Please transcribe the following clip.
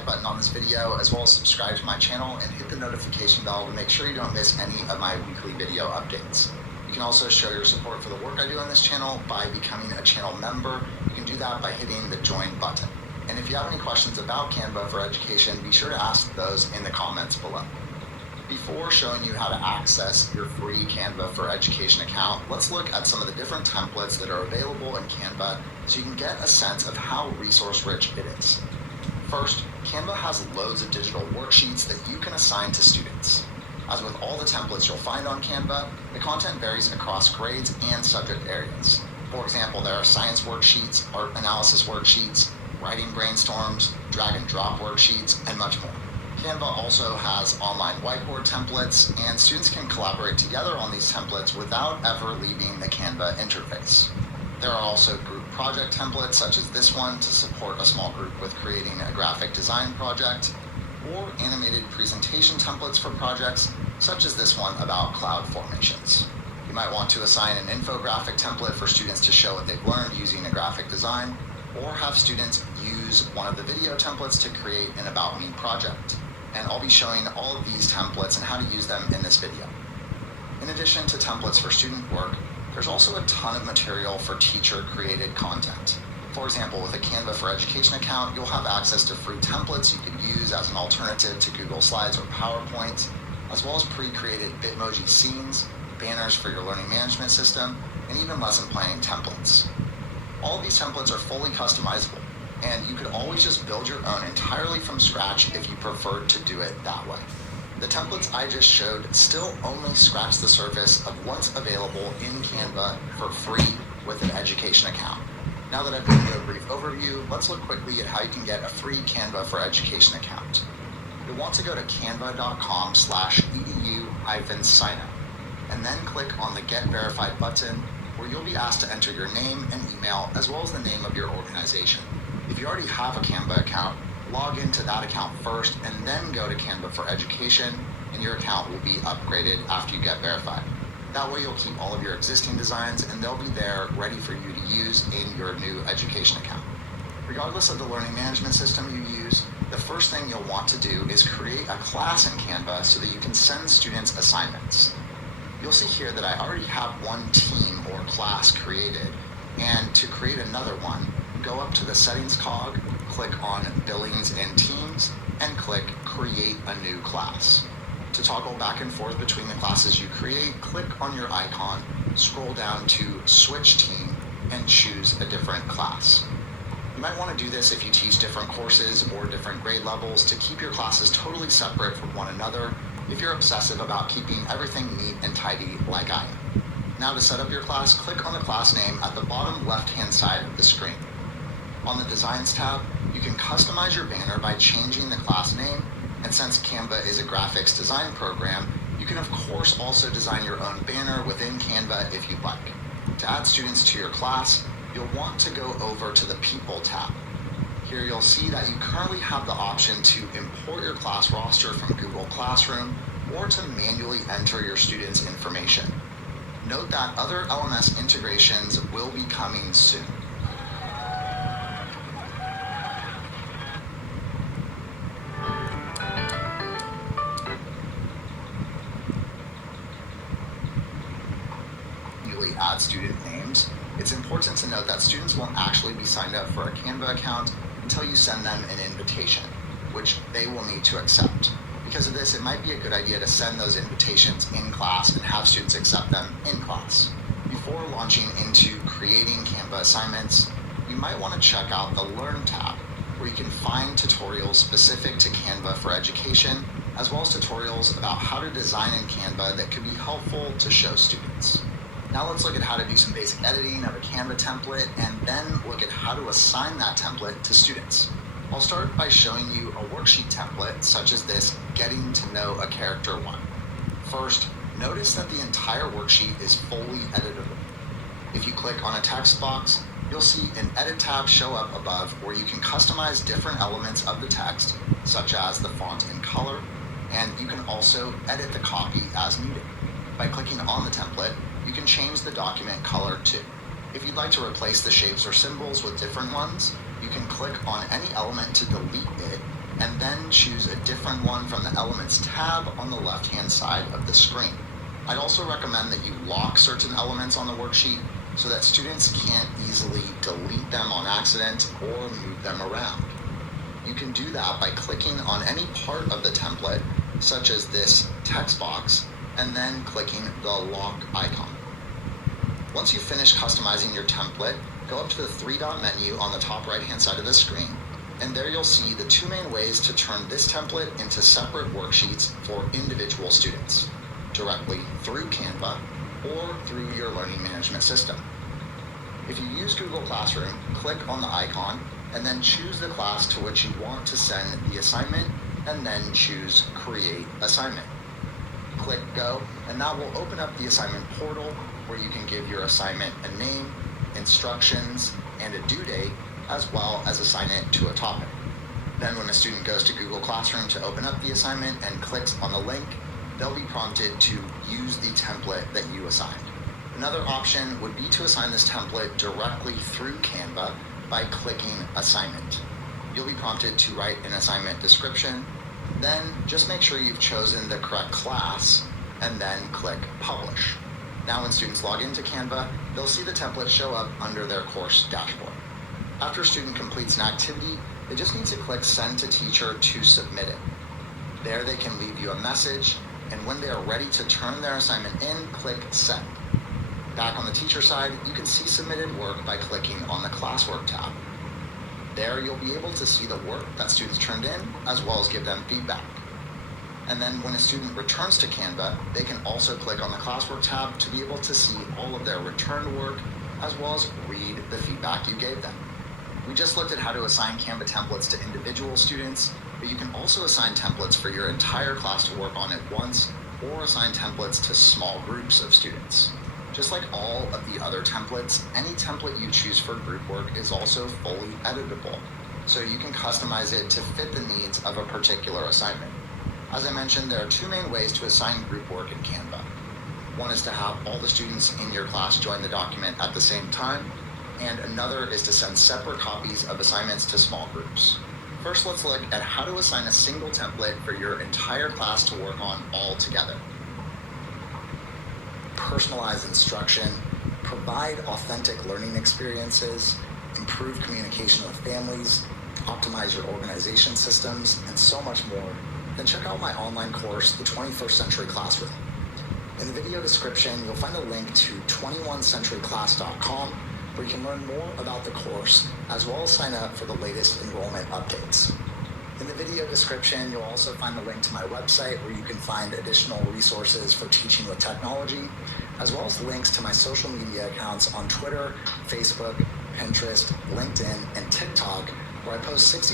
like button on this video, as well as subscribe to my channel and hit the notification bell to make sure you don't miss any of my weekly video updates. You can also show your support for the work I do on this channel by becoming a channel member. You can do that by hitting the join button. And if you have any questions about Canva for Education, be sure to ask those in the comments below. Before showing you how to access your free Canva for Education account, let's look at some of the different templates that are available in Canva so you can get a sense of how resource-rich it is. First, Canva has loads of digital worksheets that you can assign to students. As with all the templates you'll find on Canva, the content varies across grades and subject areas. For example, there are science worksheets, art analysis worksheets, writing brainstorms, drag and drop worksheets, and much more. Canva also has online whiteboard templates, and students can collaborate together on these templates without ever leaving the Canva interface. There are also group project templates such as this one to support a small group with creating a graphic design project, or animated presentation templates for projects such as this one about cloud formations. You might want to assign an infographic template for students to show what they've learned using a graphic design, or have students use one of the video templates to create an About Me project. And I'll be showing all of these templates and how to use them in this video. In addition to templates for student work, there's also a ton of material for teacher-created content. For example, with a Canva for Education account, you'll have access to free templates you can use as an alternative to Google Slides or PowerPoint, as well as pre-created Bitmoji scenes, banners for your learning management system, and even lesson planning templates. All of these templates are fully customizable, and you could always just build your own entirely from scratch if you preferred to do it that way. The templates I just showed still only scratch the surface of what's available in Canva for free with an education account. Now that I've given you a brief overview, let's look quickly at how you can get a free Canva for Education account. You'll want to go to canva.com/edu-signup, and then click on the Get Verified button, where you'll be asked to enter your name and email, as well as the name of your organization. If you already have a Canva account, log into that account first and then go to Canva for Education, and your account will be upgraded after you get verified. That way you'll keep all of your existing designs and they'll be there ready for you to use in your new education account. Regardless of the learning management system you use, the first thing you'll want to do is create a class in Canva so that you can send students assignments. You'll see here that I already have one team or class created, and to create another one, go up to the Settings cog, click on Billings and Teams, and click Create a New Class. To toggle back and forth between the classes you create, click on your icon, scroll down to Switch Team, and choose a different class. You might want to do this if you teach different courses or different grade levels to keep your classes totally separate from one another if you're obsessive about keeping everything neat and tidy like I am. Now to set up your class, click on the class name at the bottom left-hand side of the screen. On the Designs tab, you can customize your banner by changing the class name, and since Canva is a graphics design program, you can of course also design your own banner within Canva if you'd like. To add students to your class, you'll want to go over to the People tab. Here you'll see that you currently have the option to import your class roster from Google Classroom or to manually enter your students' information. Note that other LMS integrations will be coming soon. Add student names. It's important to note that students won't actually be signed up for a Canva account until you send them an invitation, which they will need to accept. Because of this, it might be a good idea to send those invitations in class and have students accept them in class. Before launching into creating Canva assignments, you might want to check out the Learn tab, where you can find tutorials specific to Canva for Education, as well as tutorials about how to design in Canva that could be helpful to show students. Now let's look at how to do some basic editing of a Canva template and then look at how to assign that template to students. I'll start by showing you a worksheet template such as this, Getting to Know a Character 1. First, notice that the entire worksheet is fully editable. If you click on a text box, you'll see an Edit tab show up above where you can customize different elements of the text, such as the font and color, and you can also edit the copy as needed. By clicking on the template, you can change the document color too. If you'd like to replace the shapes or symbols with different ones, you can click on any element to delete it and then choose a different one from the Elements tab on the left-hand side of the screen. I'd also recommend that you lock certain elements on the worksheet so that students can't easily delete them on accident or move them around. You can do that by clicking on any part of the template, such as this text box, and then clicking the lock icon. Once you finish customizing your template, go up to the three-dot menu on the top right-hand side of the screen, and there you'll see the two main ways to turn this template into separate worksheets for individual students, directly through Canva or through your learning management system. If you use Google Classroom, click on the icon and then choose the class to which you want to send the assignment, and then choose Create Assignment. Click Go, and that will open up the assignment portal where you can give your assignment a name, instructions, and a due date, as well as assign it to a topic. Then when a student goes to Google Classroom to open up the assignment and clicks on the link, they'll be prompted to use the template that you assigned. Another option would be to assign this template directly through Canva by clicking Assignment. You'll be prompted to write an assignment description, then just make sure you've chosen the correct class, and then click Publish. Now when students log into Canva, they'll see the template show up under their course dashboard. After a student completes an activity, they just need to click Send to Teacher to submit it. There they can leave you a message, and when they are ready to turn their assignment in, click Send. Back on the teacher side, you can see submitted work by clicking on the Classwork tab. There you'll be able to see the work that students turned in, as well as give them feedback. And then when a student returns to Canva, they can also click on the Classwork tab to be able to see all of their returned work, as well as read the feedback you gave them. We just looked at how to assign Canva templates to individual students, but you can also assign templates for your entire class to work on at once, or assign templates to small groups of students. Just like all of the other templates, any template you choose for group work is also fully editable, so you can customize it to fit the needs of a particular assignment. As I mentioned, there are two main ways to assign group work in Canva. One is to have all the students in your class join the document at the same time, and another is to send separate copies of assignments to small groups. First, let's look at how to assign a single template for your entire class to work on all together. Personalize instruction, provide authentic learning experiences, improve communication with families, optimize your organization systems, and so much more, then check out my online course, The 21st Century Classroom. In the video description, you'll find a link to 21centuryclass.com where you can learn more about the course, as well as sign up for the latest enrollment updates. In the video description, you'll also find a link to my website where you can find additional resources for teaching with technology, as well as links to my social media accounts on Twitter, Facebook, Pinterest, LinkedIn, and TikTok, where I post 60